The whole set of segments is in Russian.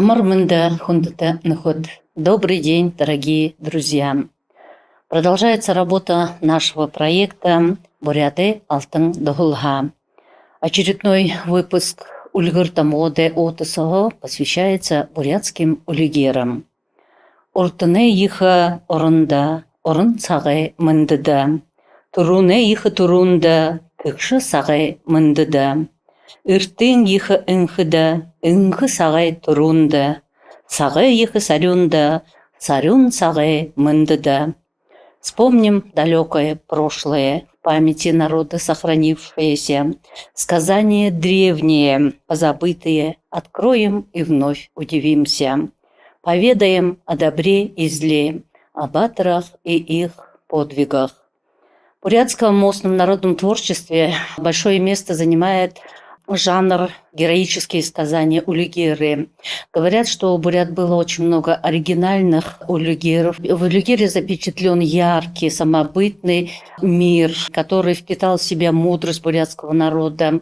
Амармында хундата наход. Добрый день, дорогие друзья. Продолжается работа нашего проекта «Буряты алтын дохулха». Очередной выпуск Ульгыртамоде Отысого посвящается бурятским улигерам. Уртыне иха орында, орын сағай мындыда. Туруне иха турунда, тыкшы сағай мындыда. Иртын иха ыңхыда, ыңхы сағай турунда. Сағай иха сарюнда, сарюн сағай мындыда. Вспомним далекое прошлое, в памяти народа сохранившееся, сказания древние, позабытые, откроем и вновь удивимся. Поведаем о добре и зле, об аторах и их подвигах. В бурятском устном народном творчестве большое место занимает жанр героические сказания улигеры. Говорят, что у бурят было очень много оригинальных улигеров. В улигере запечатлен яркий, самобытный мир, который впитал в себя мудрость бурятского народа,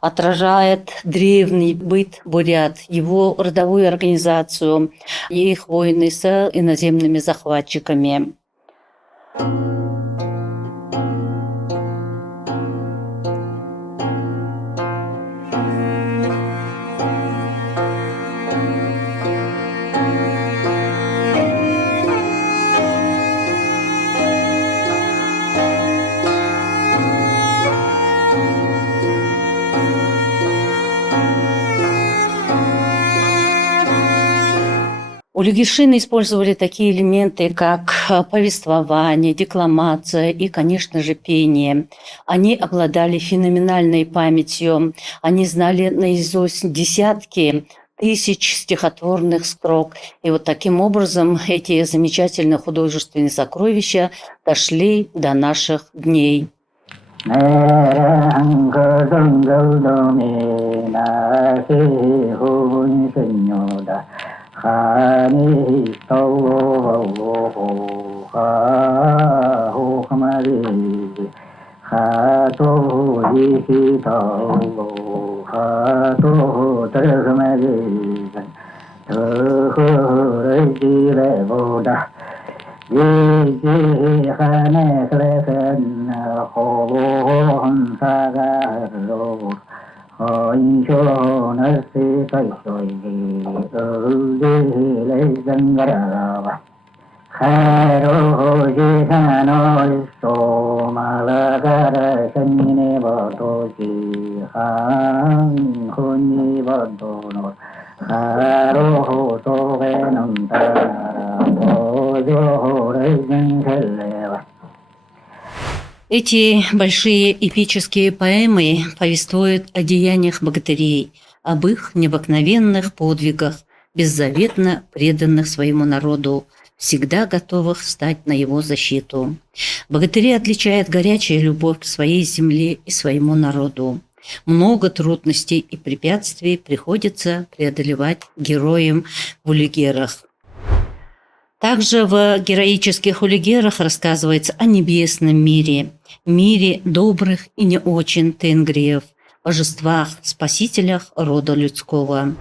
отражает древний быт бурят, его родовую организацию и их войны с иноземными захватчиками. Улигишины использовали такие элементы, как повествование, декламация и, конечно же, пение. Они обладали феноменальной памятью. Они знали наизусть десятки тысяч стихотворных строк. И вот таким образом эти замечательные художественные сокровища дошли до наших дней. Khani tawallahu khahu khamari khatu yihi tawallahu khatu tarhamari tukhurji levoda yihi khane khlefen khobon sagarro Эти большие эпические поэмы повествуют о деяниях богатырей, об их необыкновенных подвигах, беззаветно преданных своему народу, всегда готовых встать на его защиту. Богатыри отличает горячая любовь к своей земле и своему народу. Много трудностей и препятствий приходится преодолевать героям в улигерах. Также в героических улигерах рассказывается о небесном мире, мире добрых и не очень тенгриев, божествах, спасителях рода людского.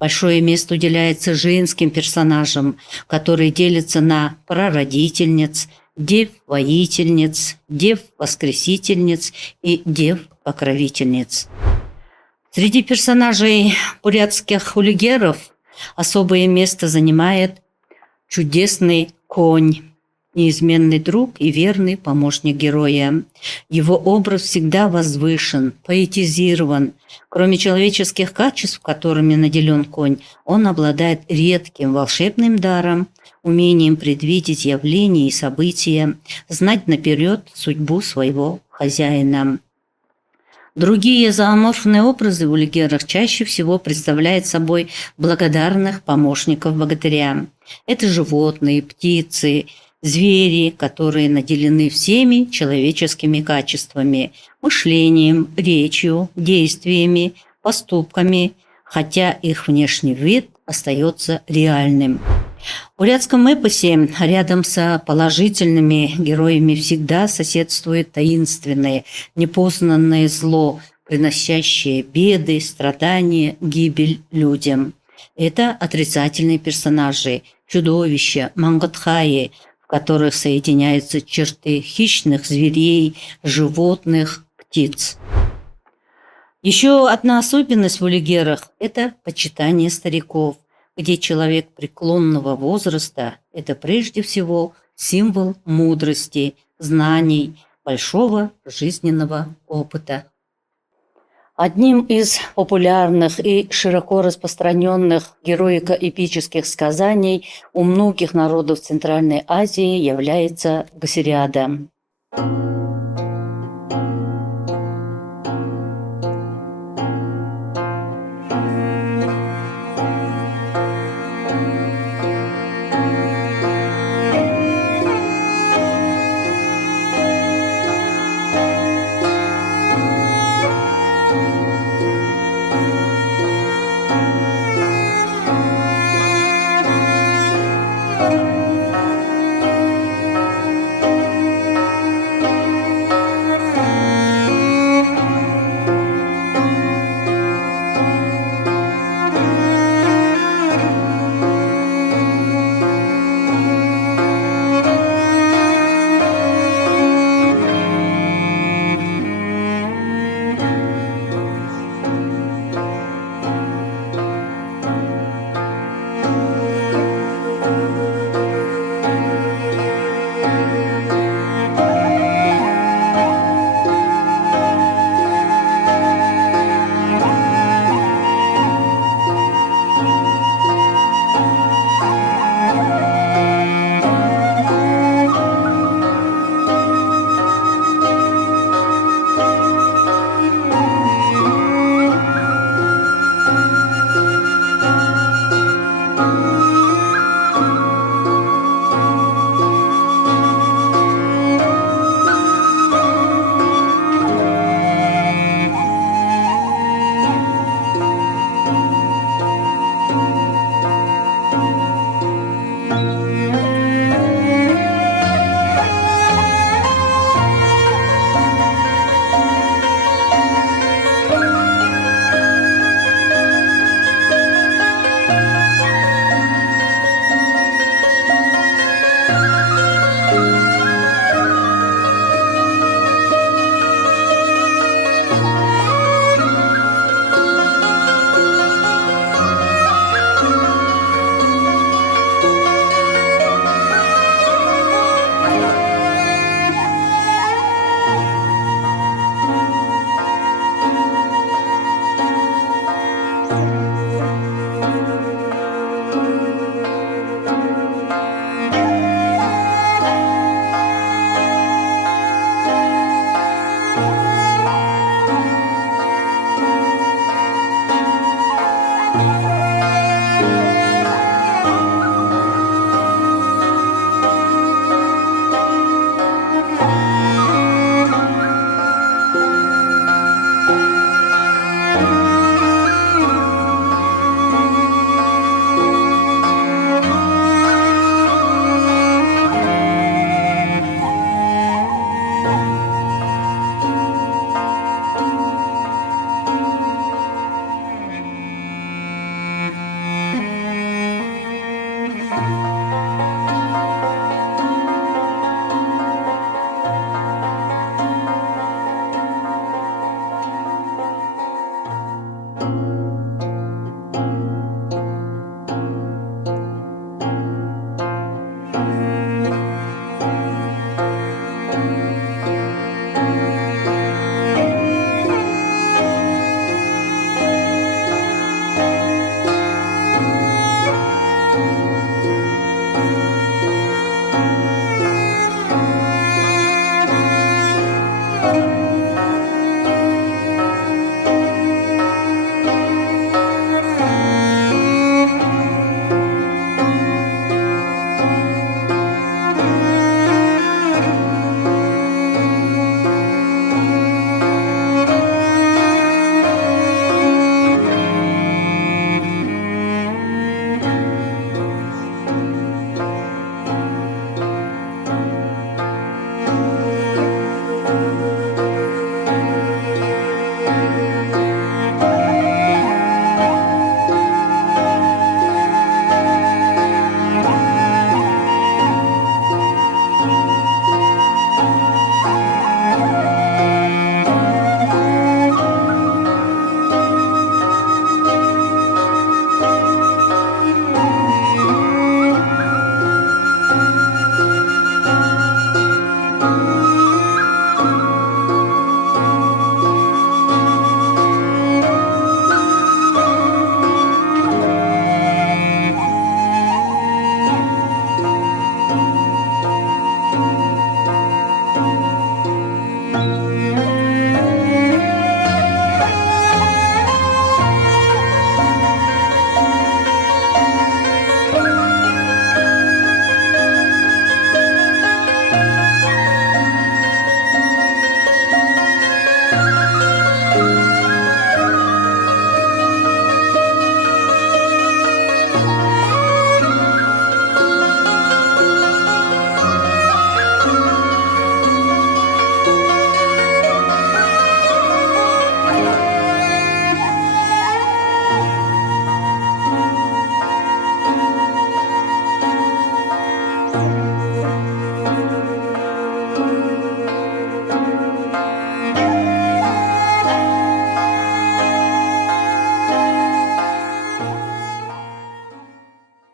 Большое место уделяется женским персонажам, которые делятся на прародительниц, дев-воительниц, дев-воскресительниц и дев-покровительниц. Среди персонажей бурятских улигеров особое место занимает чудесный конь, неизменный друг и верный помощник героя. Его образ всегда возвышен, поэтизирован. Кроме человеческих качеств, которыми наделен конь, он обладает редким волшебным даром, умением предвидеть явления и события, знать наперед судьбу своего хозяина. Другие зооморфные образы в улигерах чаще всего представляют собой благодарных помощников богатыря. Это животные, птицы, звери, которые наделены всеми человеческими качествами, мышлением, речью, действиями, поступками, хотя их внешний вид остается реальным. В бурятском эпосе рядом с положительными героями всегда соседствует таинственное, непознанное зло, приносящее беды, страдания, гибель людям. Это отрицательные персонажи, чудовища, мангатхаи, в которых соединяются черты хищных зверей, животных, птиц. Еще одна особенность в улигерах – это почитание стариков, где человек преклонного возраста – это прежде всего символ мудрости, знаний, большого жизненного опыта. Одним из популярных и широко распространенных героико-эпических сказаний у многих народов Центральной Азии является Гасириада.